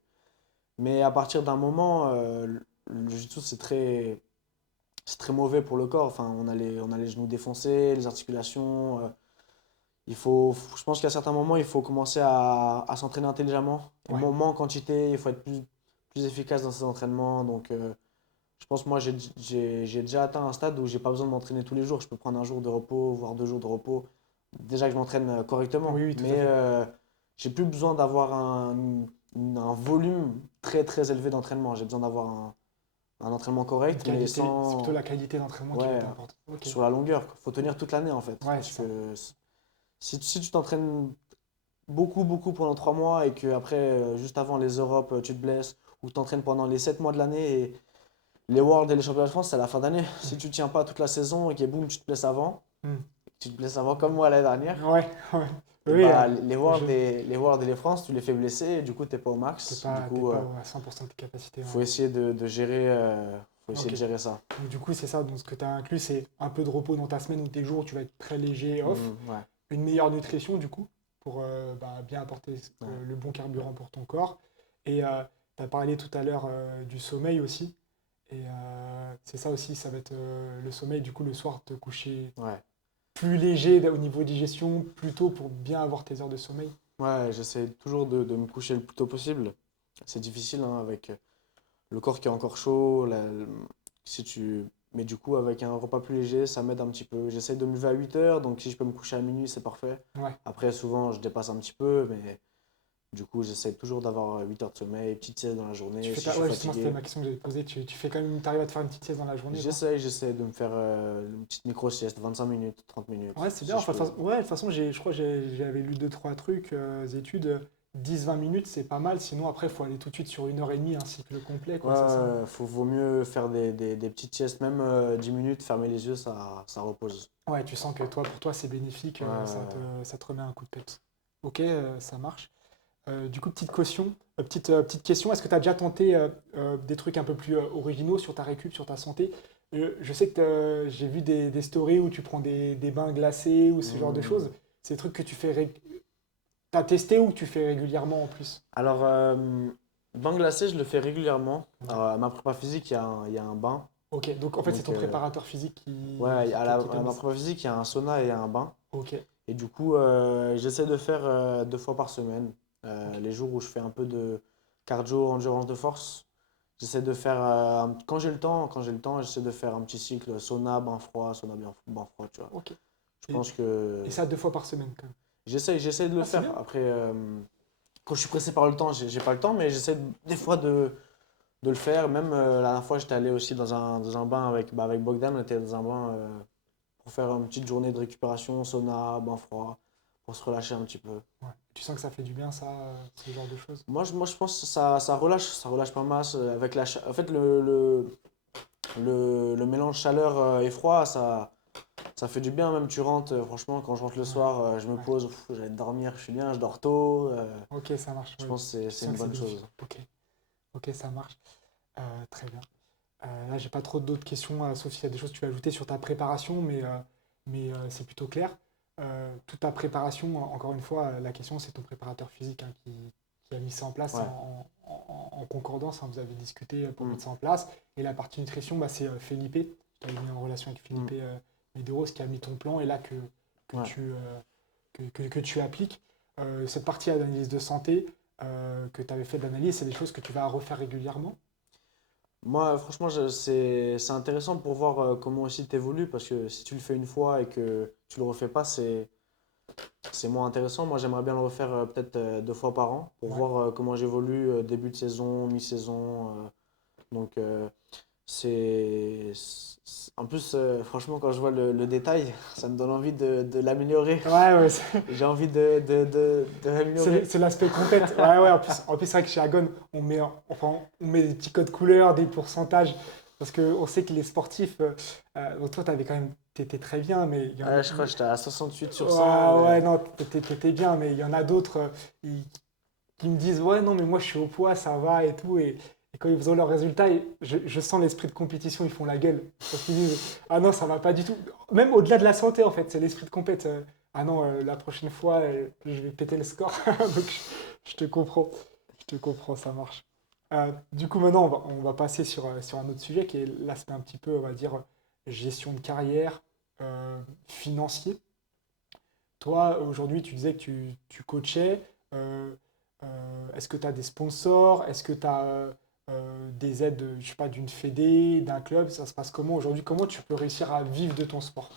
Mais à partir d'un moment, le jiu-jitsu, c'est très mauvais pour le corps. Enfin, on a les genoux défoncés, les articulations. Je pense qu'à certains moments, il faut commencer à s'entraîner intelligemment. Et moins en quantité, il faut être plus efficace dans ses entraînements. Donc, je pense que moi, j'ai déjà atteint un stade où j'ai pas besoin de m'entraîner tous les jours. Je peux prendre un jour de repos, voire 2 jours de repos. Déjà que je m'entraîne correctement. Oui, tout à Mais fait. j'ai plus besoin d'avoir un volume très très élevé d'entraînement. J'ai besoin d'avoir un entraînement correct, mais C'est plutôt la qualité d'entraînement qui est importante. sur la longueur. Il faut tenir toute l'année en fait. Ouais, Parce que si tu t'entraînes beaucoup pendant 3 mois et que après, juste avant les Europes, tu te blesses, ou tu t'entraînes pendant les 7 mois de l'année et les Worlds et les Championnats de France, c'est à la fin d'année. Si tu tiens pas toute la saison et que boum, tu te blesses avant, comme moi l'année dernière, Ouais, ouais. et Oui, les Worlds et les France, tu les fais blesser et du coup, tu n'es pas au max. t'es Du coup, pas à 100% de tes capacités. faut essayer de gérer, de gérer ça. Donc, du coup, c'est ça. Donc, ce que tu as inclus, c'est un peu de repos dans ta semaine ou tes jours où tu vas être très léger off. Ouais. Une meilleure nutrition, du coup, pour bien apporter le bon carburant pour ton corps. Et tu as parlé tout à l'heure du sommeil aussi. Et c'est ça aussi, ça va être le sommeil, du coup, le soir, te coucher plus léger au niveau digestion, plus tôt pour bien avoir tes heures de sommeil. Ouais, j'essaie toujours de me coucher le plus tôt possible. C'est difficile hein, avec le corps qui est encore chaud. Si tu... Mais du coup, avec un repas plus léger, ça m'aide un petit peu. J'essaie de me lever à 8 heures, donc si je peux me coucher à minuit, c'est parfait. Ouais. Après, souvent, je dépasse un petit peu, mais du coup, j'essaie toujours d'avoir 8 heures de sommeil, petite sieste dans la journée. Tu fais Si je suis justement, fatigué. c'était ma question que j'allais te poser. Tu fais quand même, t'arrives à te faire une petite sieste dans la journée, quoi. J'essaie de me faire une petite micro-sieste, 25 minutes, 30 minutes. Ouais, c'est bien. Enfin, de toute façon, je crois que j'avais lu 2-3 trucs, études. 10-20 minutes, c'est pas mal. Sinon, après, il faut aller tout de suite sur 1 heure et demie, un cycle complet, quoi, c'est ça. Vaut mieux faire des petites siestes, même 10 minutes, fermer les yeux, ça repose. Ouais, tu sens que pour toi, c'est bénéfique, ça te remet un coup de peps. Ok, ça marche. Du coup, petite caution, petite question. Est-ce que tu as déjà tenté des trucs un peu plus originaux sur ta récup, sur ta santé? Je sais que j'ai vu des stories où tu prends des bains glacés ou ce genre de choses. C'est des trucs que tu fais. T'as testé ou que tu fais régulièrement en plus? Alors, bain glacé, je le fais régulièrement. Alors, à ma prépa physique, il y a un bain Ok, donc en fait, c'est ton préparateur physique Ouais, qui à donne ma ça. prépa physique, il y a un sauna et un bain. Ok, Et du coup, j'essaie de faire 2 fois par semaine. ok. Les jours où je fais un peu de cardio, endurance de force. J'essaie de faire, quand j'ai le temps, j'essaie de faire un petit cycle sauna, bain froid, sauna, bain froid, tu vois. Ok. Je Et, pense que et ça 2 fois par semaine quand même. j'essaie de le Ah, c'est faire. bien. Après, quand je suis pressé par le temps, j'ai pas le temps, mais j'essaie des fois de le faire. Même la dernière fois, j'étais allé aussi dans un bain avec Bogdan. On était dans un bain pour faire une petite journée de récupération, sauna, bain froid, pour se relâcher un petit peu. Ouais. Tu sens que ça fait du bien, ça, ce genre de choses? Moi, je pense que ça relâche pas mal. Avec en fait, le mélange chaleur et froid, ça fait du bien. Même tu rentres, franchement, quand je rentre le Ouais, soir, je me ouais. pose, j'allais dormir, je suis bien, je dors tôt. Ok, ça marche. Je Ouais. pense que Tu c'est sens une que c'est bonne bénéfique. chose. Ok, ok, ça marche. Très bien. Là, j'ai pas trop d'autres questions, sauf s'il y a des choses que tu veux ajouter sur ta préparation, mais c'est plutôt clair. Toute ta préparation, encore une fois, la question, c'est ton préparateur physique hein, qui a mis ça en place Ouais. en concordance. Hein, vous avez discuté pour Mm. mettre ça en place. Et la partie nutrition, bah, c'est Felipe. Tu as mis en relation avec Mm. Felipe Medeiros qui a mis ton plan et là Ouais. que tu appliques. Cette partie d'analyse de santé que tu avais fait d'analyse, c'est des choses que tu vas refaire régulièrement. Moi, franchement, c'est intéressant pour voir comment aussi tu évolues parce que si tu le fais une fois et que tu le refais pas, c'est moins intéressant. Moi, j'aimerais bien le refaire peut-être 2 fois par an pour Ouais. voir comment j'évolue début de saison, mi-saison. Donc, en plus, franchement, quand je vois le détail, ça me donne envie de l'améliorer. Ouais, ouais, J'ai envie de l'améliorer. c'est l'aspect compète. Ouais, ouais, en plus c'est vrai que chez Agon, on met des petits codes couleurs, des pourcentages, parce qu'on sait que les sportifs, donc toi, t'étais très bien, mais il y en a. Je crois que j'étais à 68 sur 100. Ouais, ouais, non, t'étais bien, mais il y en a d'autres qui me disent, ouais, non, mais moi je suis au poids, ça va et tout, et quand ils ont leurs résultats, je sens l'esprit de compétition, ils font la gueule, parce qu'ils disent, ah non, ça va pas du tout. Même au-delà de la santé, en fait, c'est l'esprit de compète. Ah non, la prochaine fois, je vais péter le score. Donc, je te comprends. Je te comprends, ça marche. Du coup, maintenant, on va passer sur un autre sujet qui est l'aspect un petit peu, on va dire, gestion de carrière, financier. Toi, aujourd'hui, tu disais que tu coachais. euh, Est-ce que tu as des sponsors? Est-ce que tu as des aides, je sais pas, d'une fédé, d'un club? Ça se passe comment aujourd'hui? Comment tu peux réussir à vivre de ton sport?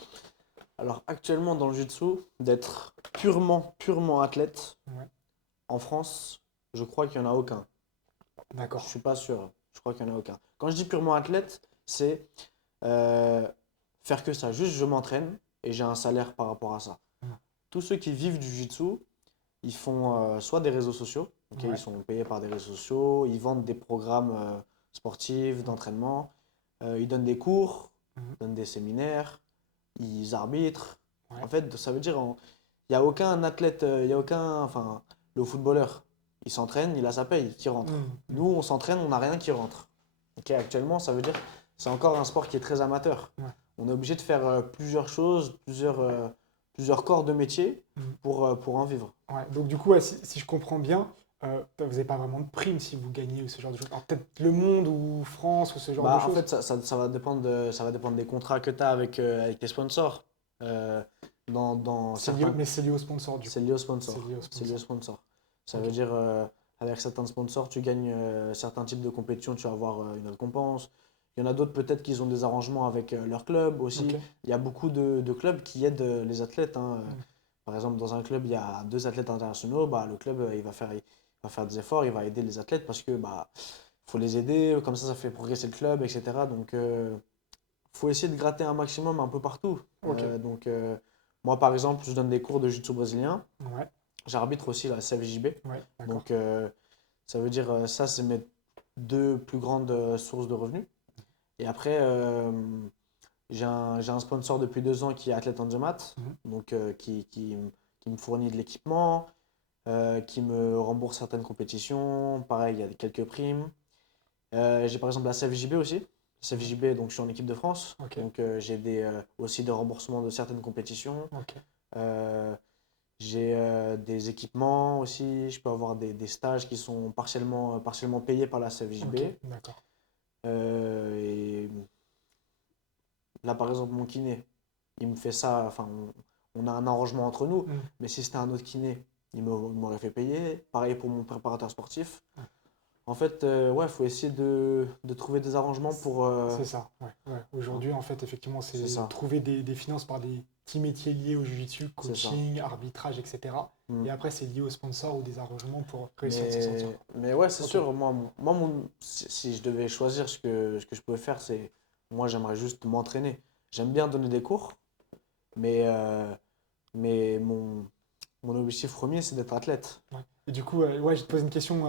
Alors actuellement dans le jiu-jitsu, d'être purement athlète, Ouais, en France, je crois qu'il n'y en a aucun. Je d'accord. suis pas sûr, je crois qu'il n'y en a aucun. Quand je dis purement athlète, c'est euh, faire que ça. Juste je m'entraîne et j'ai un salaire par rapport à ça. Tous ceux qui vivent du jiu-jitsu, ils font soit des réseaux sociaux, ok, ils Ouais, sont payés par des réseaux sociaux, ils vendent des programmes sportifs, d'entraînement, ils donnent des cours, mhm, ils donnent des séminaires, ils arbitrent. ouais, En fait, ça veut dire, il n'y a aucun athlète, il y a aucun, enfin, le footballeur, il s'entraîne, il a sa paye qui rentre. mhm, Nous, mhm, on s'entraîne, on n'a rien qui rentre. Ok, actuellement, ça veut dire, c'est encore un sport qui est très amateur. ouais, On est obligé de faire plusieurs choses, plusieurs corps de métier mhm. pour en vivre. Ouais. Donc du coup, ouais, si je comprends bien, vous n'avez pas vraiment de prime si vous gagnez ou ce genre de choses. Alors peut-être Le Monde ou France ou ce genre de Bah, en choses. fait, ça va dépendre des contrats que tu as avec tes sponsors. Euh, dans certains, Mais c'est lié au sponsor du c'est coup. lié au C'est sponsor. lié au C'est lié au sponsor. sponsor. Ça Ok. veut dire, avec certains sponsors, tu gagnes certains types de compétitions, tu vas avoir une récompense. Il y en a d'autres, peut-être, qu'ils ont des arrangements avec leur club Ok. aussi. Il y a beaucoup de clubs qui aident les athlètes, hein. Mhm. Par exemple, dans un club, il y a 2 athlètes internationaux. Bah, le club, il va faire des efforts, il va aider les athlètes parce que bah, faut les aider. Comme ça fait progresser le club, etc. Donc, faut essayer de gratter un maximum un peu partout. Ok. Donc, moi, par exemple, je donne des cours de jiu-jitsu brésilien. Ouais. J'arbitre aussi la CFJB. Ouais. D'accord. Donc, ça veut dire, ça, c'est mes 2 plus grandes sources de revenus. Et après, j'ai un sponsor depuis 2 ans qui est Athlète on the Mat, Mhm. donc qui me fournit de l'équipement, qui me rembourse certaines compétitions. Pareil, il y a quelques primes. J'ai par exemple la CFJB aussi. Ouais. CFJB, donc je suis en équipe de France. Ok. Donc j'ai aussi des remboursements de certaines compétitions. Ok. Euh, j'ai des équipements aussi. Je peux avoir des stages qui sont partiellement payés par la CFJB. Ok. D'accord. Et là par exemple mon kiné, il me fait ça, enfin on a un arrangement entre nous, mais si c'était un autre kiné, il m'aurait fait payer. Pareil pour mon préparateur sportif. En fait, ouais, faut essayer de trouver des arrangements pour... C'est ça, ouais. Aujourd'hui, en fait, effectivement, c'est ça. trouver des finances par des petits métiers liés au jiu-jitsu, coaching, arbitrage, etc. Et après, c'est lié aux sponsors ou des arrangements pour réussir à s'en sortir. Mais ouais, c'est sûr, si je devais choisir ce que je pouvais faire, c'est... Moi, j'aimerais juste m'entraîner. J'aime bien donner des cours, mais mon objectif premier, c'est d'être athlète. Ouais. Et du coup, ouais, je te pose une question.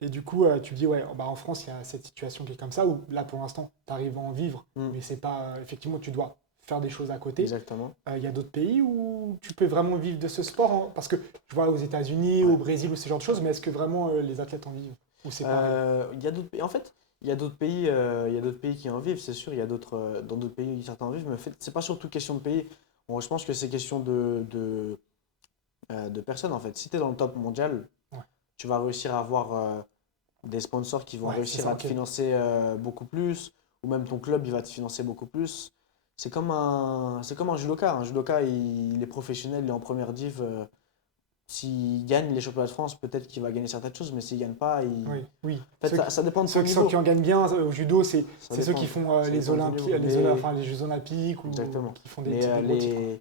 Et du coup, tu dis, ouais, bah, en France, il y a cette situation qui est comme ça, où là, pour l'instant, tu arrives à en vivre, mais c'est pas... effectivement, tu dois faire des choses à côté. Exactement. Il y a d'autres pays où tu peux vraiment vivre de ce sport, hein, parce que je vois aux États-Unis, au Brésil, ou ce genre de choses, mais est-ce que vraiment les athlètes en vivent? Ou c'est pareil? Il y a d'autres pays. En fait, il y a d'autres pays qui en vivent, c'est sûr. Il y a dans d'autres pays, certains en vivent, mais en fait, c'est pas surtout question de pays. Bon, je pense que c'est question de personnes, en fait. Si tu es dans le top mondial, tu vas réussir à avoir des sponsors qui vont réussir à te financer beaucoup plus, ou même ton club, il va te financer beaucoup plus. C'est comme un judoka. Un judoka, il est professionnel, il est en première div. S'il gagne les championnats de France, peut-être qu'il va gagner certaines choses, mais s'il ne gagne pas, Oui. En fait, ça dépend de son niveau. Ceux qui en gagnent bien au judo, c'est ceux qui font les Jeux Olympiques ou Exactement. qui font des gros titres.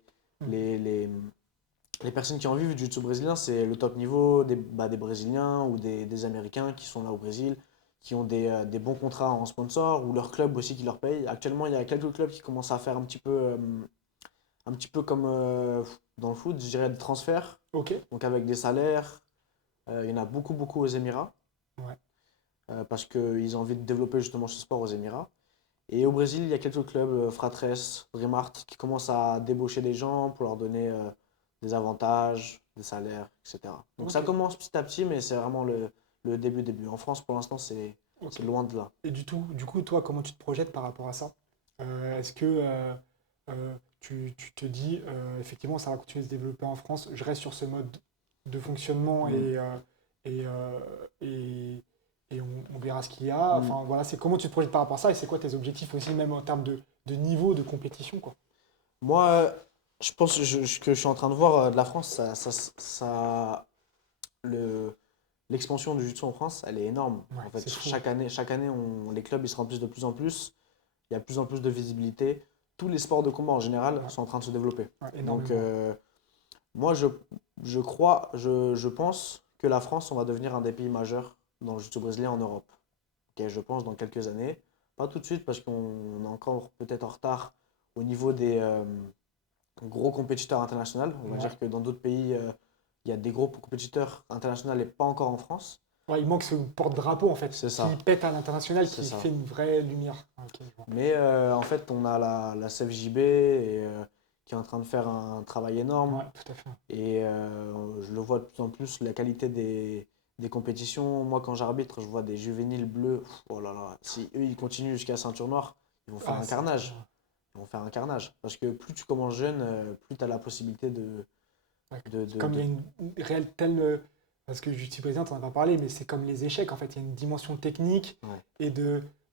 Les personnes qui en vivent du jiu-jitsu brésilien, c'est le top niveau des Brésiliens ou des Américains qui sont là au Brésil, qui ont des bons contrats en sponsor, ou leur club aussi qui leur paye. Actuellement, il y a quelques clubs qui commencent à faire un petit peu comme dans le foot, je dirais des transferts. Donc avec des salaires. Il y en a beaucoup, beaucoup aux Émirats. Parce qu'ils ont envie de développer justement ce sport aux Émirats. Et au Brésil, il y a quelques clubs, Fratres, Dreamart, qui commencent à débaucher des gens pour leur donner des avantages, des salaires, etc. Donc ça commence petit à petit, mais c'est vraiment le début. En France, pour l'instant, c'est loin de là. Et du coup, toi, comment tu te projettes par rapport à ça? Est-ce que tu te dis, effectivement, ça va continuer de se développer en France, je reste sur ce mode de fonctionnement et on verra ce qu'il y a. Enfin, voilà, c'est comment tu te projettes par rapport à ça et c'est quoi tes objectifs aussi, même en termes de niveau de compétition, quoi. Moi, je pense que je suis en train de voir de la France, l'expansion du jiu-jitsu en France, elle est énorme. En fait, chaque année, les clubs ils se remplissent de plus en plus. Il y a de plus en plus de visibilité. Tous les sports de combat en général sont en train de se développer. Donc, moi, je pense que la France, on va devenir un des pays majeurs dans le jiu-jitsu brésilien en Europe. Je pense dans quelques années. Pas tout de suite parce qu'on est encore peut-être en retard au niveau des gros compétiteurs internationaux. On va dire que dans d'autres pays, il y a des gros compétiteurs internationaux et pas encore en France. Il manque ce porte-drapeau en fait, qui pète à l'international, qui fait une vraie lumière. Mais en fait, on a la CFJB qui est en train de faire un travail énorme. Tout à fait. Et je le vois de plus en plus, la qualité des compétitions. Moi, quand j'arbitre, je vois des juvéniles bleus. Oh là là, si eux, ils continuent jusqu'à ceinture noire, ils vont faire un carnage. Ils vont faire un carnage. Parce que plus tu commences jeune, plus tu as la possibilité comme il y a une réelle telle... Parce que Jiu-Jitsu brésilien, tu en as pas parlé, mais c'est comme les échecs, en fait. Il y a une dimension technique et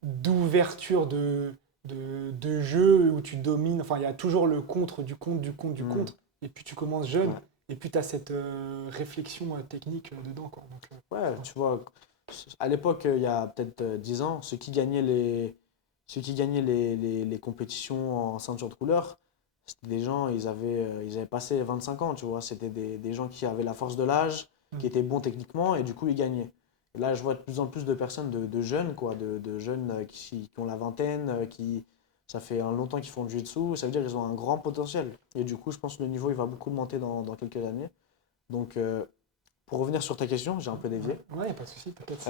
d'ouverture de jeu où tu domines. Enfin, il y a toujours le contre du contre du contre du contre. Et puis tu commences jeune, et puis tu as cette réflexion technique dedans, quoi. Donc, tu vois, à l'époque, il y a peut-être 10 ans, ceux qui gagnaient les compétitions en ceinture de couleur, c'était des gens, ils avaient passé 25 ans, tu vois. C'était des gens qui avaient la force de l'âge, qui étaient bons techniquement, et du coup, ils gagnaient. Et là, je vois de plus en plus de personnes, de jeunes, quoi, de jeunes qui ont la vingtaine, ça fait longtemps qu'ils font du jiu-jitsu, ça veut dire qu'ils ont un grand potentiel. Et du coup, je pense que le niveau, il va beaucoup monter dans quelques années. Donc, pour revenir sur ta question, j'ai un peu dévié. Ouais, pas de souci, t'inquiète.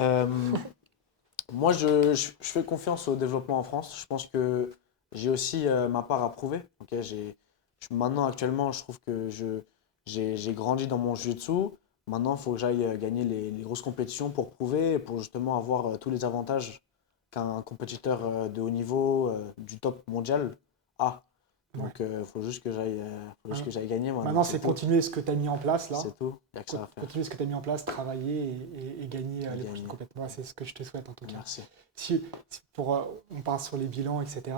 Moi, je fais confiance au développement en France. Je pense que j'ai aussi ma part à prouver. Maintenant, actuellement, je trouve que j'ai grandi dans mon jiu-jitsu. Maintenant, il faut que j'aille gagner les grosses compétitions pour prouver, pour justement avoir tous les avantages qu'un compétiteur de haut niveau, du top mondial, a. Donc, il faut juste que j'aille gagner. Maintenant, c'est continuer ce que tu as mis en place là. C'est tout. Il y a que ça à faire. Continuer ce que tu as mis en place, travailler et gagner les prochaines compétitions. C'est ce que je te souhaite en tout cas. Merci. On part sur les bilans, etc.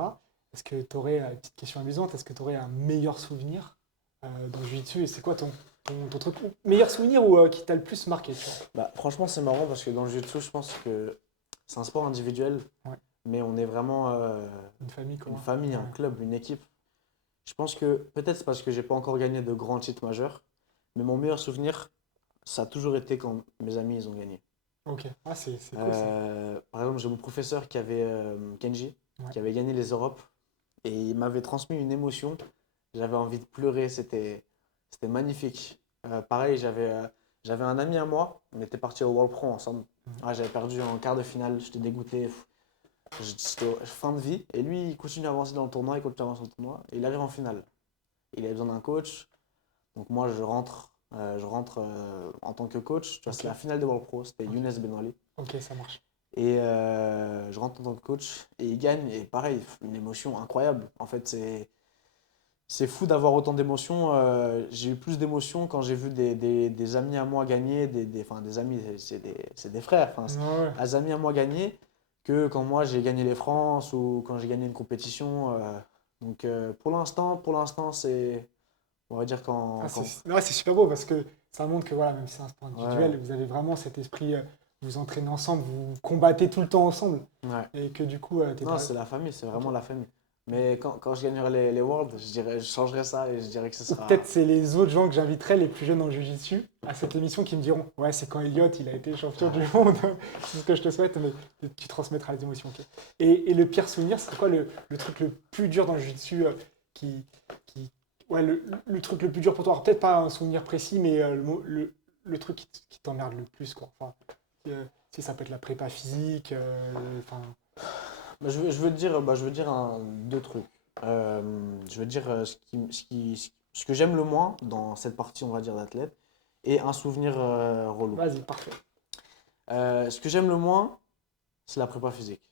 est-ce que tu aurais, petite question amusante, est-ce que tu aurais un meilleur souvenir dans le jiu-jitsu et c'est quoi ton truc meilleur souvenir ou qui t'a le plus marqué, tu vois? Bah, franchement, c'est marrant parce que dans le jiu-jitsu, je pense que c'est un sport individuel, Ouais. mais on est vraiment Une famille, une quoi. famille, un Ouais. club, une équipe. Je pense que peut-être c'est parce que j'ai pas encore gagné de grands titres majeurs, mais mon meilleur souvenir, ça a toujours été quand mes amis ils ont gagné. Ok, ah, c'est cool ça. Par exemple, j'ai mon professeur qui avait Kenji, Ouais. qui avait gagné les Europes, et il m'avait transmis une émotion. J'avais envie de pleurer, c'était magnifique. Pareil, j'avais un ami à moi, on était parti au World Pro ensemble. Mhm. Ah, j'avais perdu en quart de finale, j'étais dégoûté. J'étais fin de vie. Et lui, il continue à avancer dans le tournoi, il continue à avancer dans le tournoi, et il arrive en finale. Il avait besoin d'un coach, donc moi je rentre en tant que coach. Tu vois, Ok. c'est la finale des World Pro, c'était Ok. Younes Benali. Ok, ça marche. Et je rentre en tant que coach et il gagne. Et pareil, une émotion incroyable. En fait, c'est fou d'avoir autant d'émotions. J'ai eu plus d'émotions quand j'ai vu des amis à moi gagner, enfin des amis, c'est des frères, enfin, Ouais. des amis à moi gagner, que quand moi j'ai gagné les France ou quand j'ai gagné une compétition. Donc pour l'instant, on va dire Ah, quand ouais, c'est super beau parce que ça montre que voilà, même si c'est un sport ouais, individuel, vous avez vraiment cet esprit, vous vous entraînez ensemble, vous combattez tout le temps ensemble ouais. et que du coup, t'es Non, pas. c'est la famille, c'est Ok. vraiment la famille. Mais quand je gagnerai les Worlds, je changerai ça et je dirais que ce Ou peut-être sera. c'est les autres gens que j'inviterai, les plus jeunes dans le Jiu-Jitsu, à cette émission qui me diront ouais, c'est quand Elliot, il a été champion du monde. C'est ce que je te souhaite, mais tu transmettras les émotions. Ok. Et le pire souvenir, c'est quoi le truc le plus dur dans le Jiu-Jitsu qui, qui. Ouais, le truc le plus dur pour toi. Alors, peut-être pas un souvenir précis, mais le truc qui t'emmerde le plus, quoi. Enfin, si ça peut être la prépa physique, enfin. Bah, je veux dire deux trucs. Je veux dire ce que j'aime le moins dans cette partie, on va dire, d'athlète, et un souvenir relou. Vas-y, parfait. Ce que j'aime le moins, c'est la prépa physique.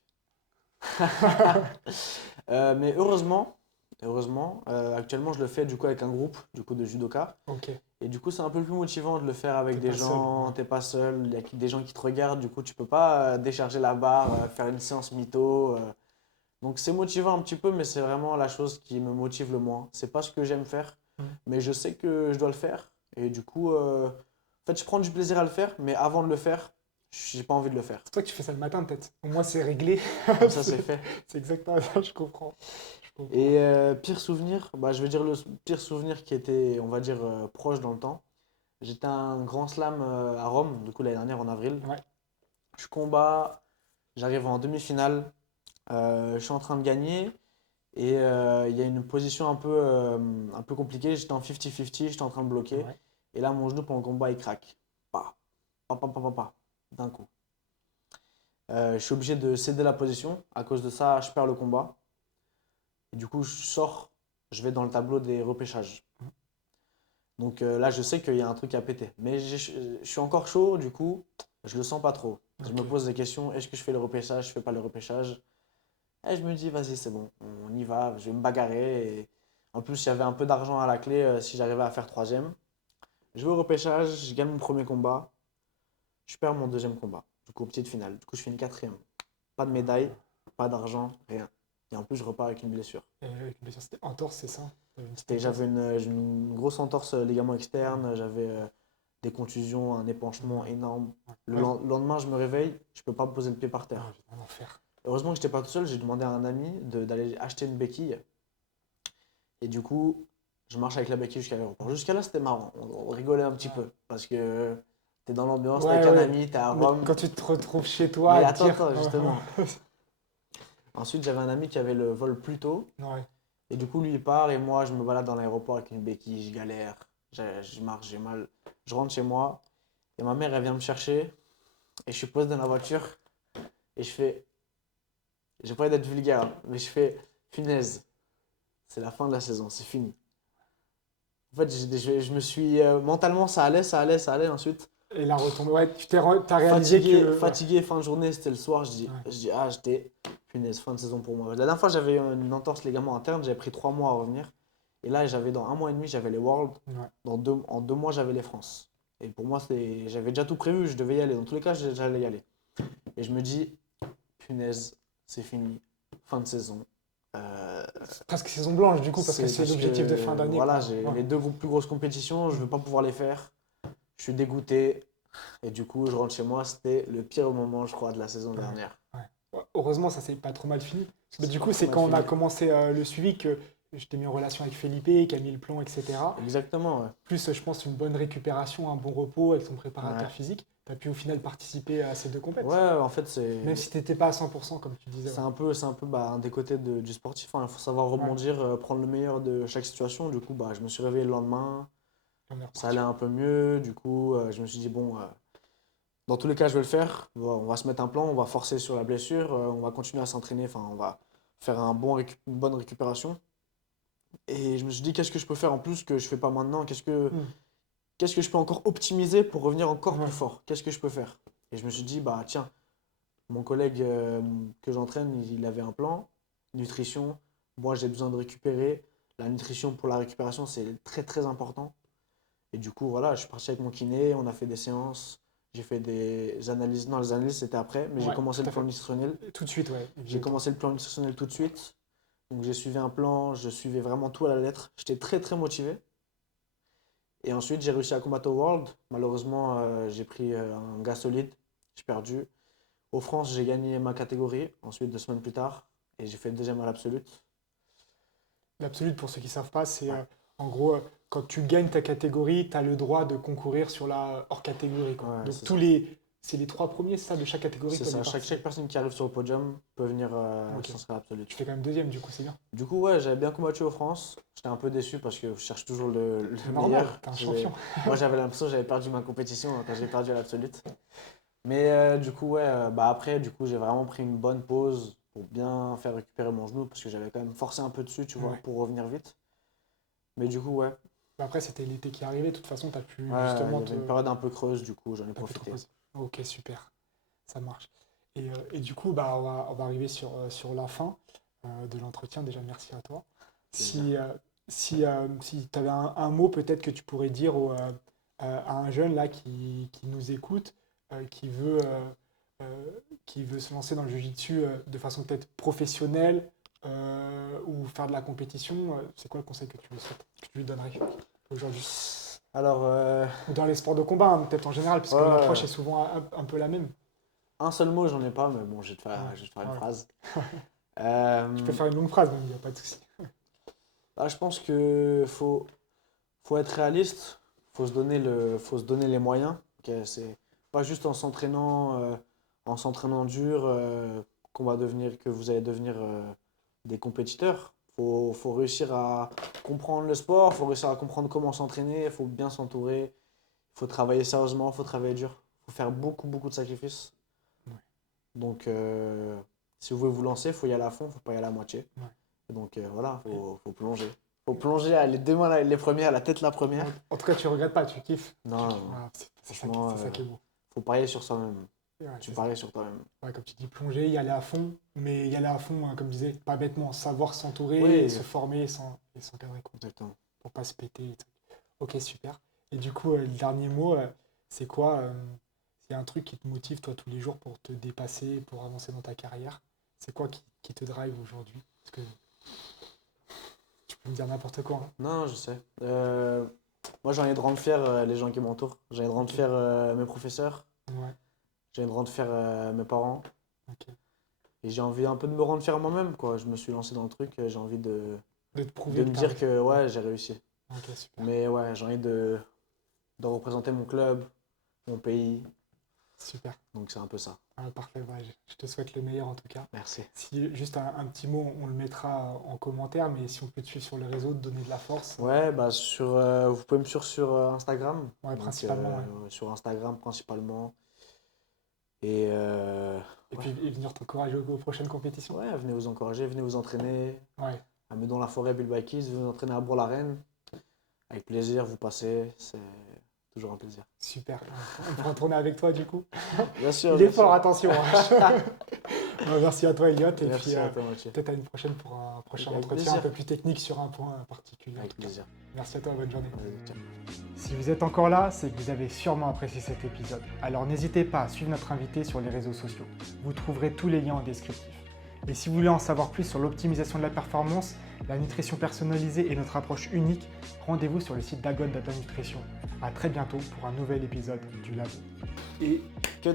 Mais heureusement, actuellement, je le fais du coup avec un groupe du coup de judoka. Ok. Et du coup, c'est un peu plus motivant de le faire avec T'es des pas seul. gens, Ouais. t'es pas seul, il y a des gens qui te regardent, du coup, tu peux pas décharger la barre, faire une séance mytho. Donc, c'est motivant un petit peu, mais c'est vraiment la chose qui me motive le moins. C'est pas ce que j'aime faire, Mm. mais je sais que je dois le faire. Et du coup, en fait, je prends du plaisir à le faire, mais avant de le faire, j'ai pas envie de le faire. C'est toi qui fais ça le matin, peut-être. Au moins, c'est réglé. Comme ça, c'est fait. C'est exactement ça, je comprends. Je comprends. Et pire souvenir, bah, je vais dire le pire souvenir qui était, on va dire, proche dans le temps. J'étais à un grand slam à Rome, du coup, l'année dernière en avril. Ouais. Je combats, j'arrive en demi-finale, je suis en train de gagner et il y a une position un peu compliquée. J'étais en 50-50, j'étais en train de bloquer. Ouais. Et là, mon genou pendant le combat, il craque. Pas, pas, pas, pas, pas, pas, d'un coup. Je suis obligé de céder la position. À cause de ça, je perds le combat. Et du coup, je sors, je vais dans le tableau des repêchages. Donc là, je sais qu'il y a un truc à péter. Mais je suis encore chaud, du coup, je le sens pas trop. Je me Ok. pose des questions, est-ce que je fais le repêchage, je fais pas le repêchage? Et je me dis, vas-y, c'est bon, on y va, je vais me bagarrer. Et en plus, il y avait un peu d'argent à la clé si j'arrivais à faire troisième. Je vais au repêchage, je gagne mon premier combat, je perds mon deuxième combat. Du coup, petite finale. Du coup, je finis quatrième. Pas de médaille, pas d'argent, rien. Et en plus, je repars avec une blessure. Avec une blessure, c'était entorse, c'est ça? T'avais une petite entorse? J'avais une grosse entorse ligament externe, j'avais des contusions, un épanchement énorme. Le Ouais. lendemain, je me réveille, je peux pas poser le pied par Ah, terre. un enfer. Heureusement que j'étais pas tout seul, j'ai demandé à un ami d'aller acheter une béquille. Et du coup, je marche avec la béquille jusqu'à l'aéroport. Jusqu'à là, c'était marrant, on rigolait un petit peu. Parce que t'es dans l'ambiance, t'es Ouais, avec un ouais. ami, t'es à Mais Rome. quand tu te retrouves chez toi Mais à te attends, dire. attends, justement. Ensuite, j'avais un ami qui avait le vol plus tôt. Ouais. Et du coup, lui, il part et moi, je me balade dans l'aéroport avec une béquille, je galère, je marche, j'ai mal. Je rentre chez moi et ma mère, elle vient me chercher et je suis posé dans la voiture et je fais, j'ai pas envie d'être vulgaire, hein, mais je fais, punaise, c'est la fin de la saison, c'est fini. En fait, je me suis, mentalement, ça allait, ça allait, ça allait. Ensuite, Et la retombée. Ouais, t'as réalisé fatigué, que. Ouais. fatigué, fin de journée, c'était le soir, Ouais. j'étais, punaise, fin de saison pour moi. La dernière fois, j'avais une entorse ligament interne, j'avais pris 3 mois à revenir. Et là, dans un mois et demi, j'avais les Worlds. Ouais. En 2 mois, j'avais les France. Et pour moi, j'avais déjà tout prévu, je devais y aller. Dans tous les cas, j'allais y aller. Et je me dis, punaise, c'est fini, fin de saison. Presque saison blanche du coup, parce que c'est l'objectif de fin d'année. Voilà, j'ai les deux plus grosses compétitions, je ne veux pas pouvoir les faire. Je suis dégoûté. Et du coup, je rentre chez moi, c'était le pire moment, je crois, de la saison dernière. Ouais. Heureusement, ça s'est pas trop mal fini. Parce que du coup, c'est quand on a commencé le suivi que je t'ai mis en relation avec Felipe, qui a mis le plan, etc. Exactement, ouais. Plus, je pense, une bonne récupération, un bon repos avec ton préparateur physique. Tu as pu au final participer à ces deux compétitions. Ouais, en fait, c'est. Même si tu n'étais pas à 100%, comme tu disais. C'est un peu un des côtés du sportif. Il faut savoir rebondir, prendre le meilleur de chaque situation. Du coup, je me suis réveillé le lendemain. Ça allait un peu mieux. Du coup, je me suis dit, bon, dans tous les cas, je vais le faire. On va se mettre un plan, on va forcer sur la blessure, on va continuer à s'entraîner. Enfin, on va faire une bonne récupération. Et je me suis dit, qu'est-ce que je peux faire en plus que je ne fais pas maintenant? Qu'est-ce que je peux encore optimiser pour revenir encore plus fort? Qu'est-ce que je peux faire? Et je me suis dit, tiens, mon collègue que j'entraîne, il avait un plan, nutrition. Moi, j'ai besoin de récupérer. La nutrition pour la récupération, c'est très très important. Et du coup, voilà, je suis parti avec mon kiné, on a fait des séances, j'ai fait des analyses. Non, les analyses, c'était après, mais j'ai commencé le plan nutritionnel. Tout de suite, ouais. J'ai commencé le plan nutritionnel tout de suite. Donc, j'ai suivi un plan, je suivais vraiment tout à la lettre. J'étais très très motivé. Et ensuite, j'ai réussi à combattre au World. Malheureusement, j'ai pris un gars solide, j'ai perdu. Au France, j'ai gagné ma catégorie, ensuite 2 semaines plus tard, et j'ai fait le deuxième à l'absolute. L'absolute, pour ceux qui ne savent pas, c'est en gros, quand tu gagnes ta catégorie, tu as le droit de concourir sur la hors catégorie. Ouais, donc c'est les 3 premiers, c'est ça, de chaque catégorie. C'est ça, chaque personne qui arrive sur le podium peut venir s'inscrire à l'absolute. Tu fais quand même deuxième, du coup, c'est bien. Du coup, ouais, j'avais bien combattu au France. J'étais un peu déçu parce que je cherche toujours le meilleur. T'es un champion. Moi, j'avais l'impression que j'avais perdu ma compétition quand j'ai perdu à l'absolute. Mais du coup, ouais, après, j'ai vraiment pris une bonne pause pour bien faire récupérer mon genou parce que j'avais quand même forcé un peu dessus, tu vois, pour revenir vite. Mais du coup, ouais. Après, c'était l'été qui arrivait, de toute façon, tu as pu justement. Il y avait une période un peu creuse, du coup, j'en ai profité. Ok, super, ça marche. Et du coup, on va arriver sur la fin de l'entretien. Déjà, merci à toi. Si tu avais un mot peut-être que tu pourrais dire à un jeune là qui nous écoute, qui veut se lancer dans le jiu-jitsu de façon peut-être professionnelle ou faire de la compétition, c'est quoi le conseil que tu lui donnerais aujourd'hui? Alors, ou dans les sports de combat, hein, peut-être en général, parce que l'approche est souvent un peu la même. Un seul mot, j'en ai pas, mais bon, je vais te faire une phrase. Tu peux faire une longue phrase, même, il n'y a pas de souci. Je pense qu'il faut être réaliste, faut se donner les moyens. C'est pas juste en s'entraînant dur que vous allez devenir des compétiteurs. Faut réussir à comprendre le sport, faut réussir à comprendre comment s'entraîner, il faut bien s'entourer, il faut travailler sérieusement, il faut travailler dur, il faut faire beaucoup, beaucoup de sacrifices. Ouais. Donc, si vous voulez vous lancer, il faut y aller à fond, il ne faut pas y aller à moitié. Ouais. Donc, voilà, il faut plonger. Il faut plonger les 2 mains les premières, la tête la première. En tout cas, tu ne regrettes pas, tu kiffes. Non, c'est ça qui est beau. Il faut parier sur soi-même. Ouais, tu paries sur toi-même. Ouais, comme tu dis, plonger, y aller à fond, mais y aller à fond, comme je disais, pas bêtement, savoir s'entourer, se former sans cadrer. Exactement. Pour pas se péter. Ok, super. Et du coup, le dernier mot, c'est quoi s'il y a un truc qui te motive, toi, tous les jours pour te dépasser, pour avancer dans ta carrière, c'est quoi qui te drive aujourd'hui? Parce que tu peux me dire n'importe quoi. Hein. Non, je sais. Moi, j'ai envie de rendre fier les gens qui m'entourent. J'ai envie de rendre fier mes professeurs. Ouais. J'ai envie de rendre fier mes parents. Okay. Et j'ai envie un peu de me rendre fier moi-même, quoi. Je me suis lancé dans le truc, j'ai envie de me dire que ouais, j'ai réussi. Okay, super. Mais ouais, j'ai envie de représenter mon club, mon pays. Super. Donc c'est un peu ça. Parfait, je te souhaite le meilleur en tout cas. Merci. Si, juste un petit mot, on le mettra en commentaire, mais si on peut te suivre sur les réseaux, te donner de la force. Ouais, vous pouvez me suivre sur Instagram. Ouais, principalement. Sur Instagram principalement. Et puis venir t'encourager aux prochaines compétitions. Ouais, venez vous encourager, venez vous entraîner. Ouais. À Meudon-la-Forêt, Bilbakis, venez vous entraîner à Bourg-la-Reine. Avec plaisir, vous passez, c'est toujours un plaisir. Super. On pourra tourner avec toi du coup. Bien sûr. Il est fort, attention. Merci à toi, Elliot. Et merci puis à toi, Mathieu. Peut-être à une prochaine pour un prochain entretien un peu plus technique sur un point particulier. Avec plaisir. Merci à toi, bonne journée. Ciao. Si vous êtes encore là, c'est que vous avez sûrement apprécié cet épisode. Alors n'hésitez pas à suivre notre invité sur les réseaux sociaux. Vous trouverez tous les liens en descriptif. Et si vous voulez en savoir plus sur l'optimisation de la performance, la nutrition personnalisée et notre approche unique, rendez-vous sur le site d'Agon Data Nutrition. À très bientôt pour un nouvel épisode du Labo. Et cut.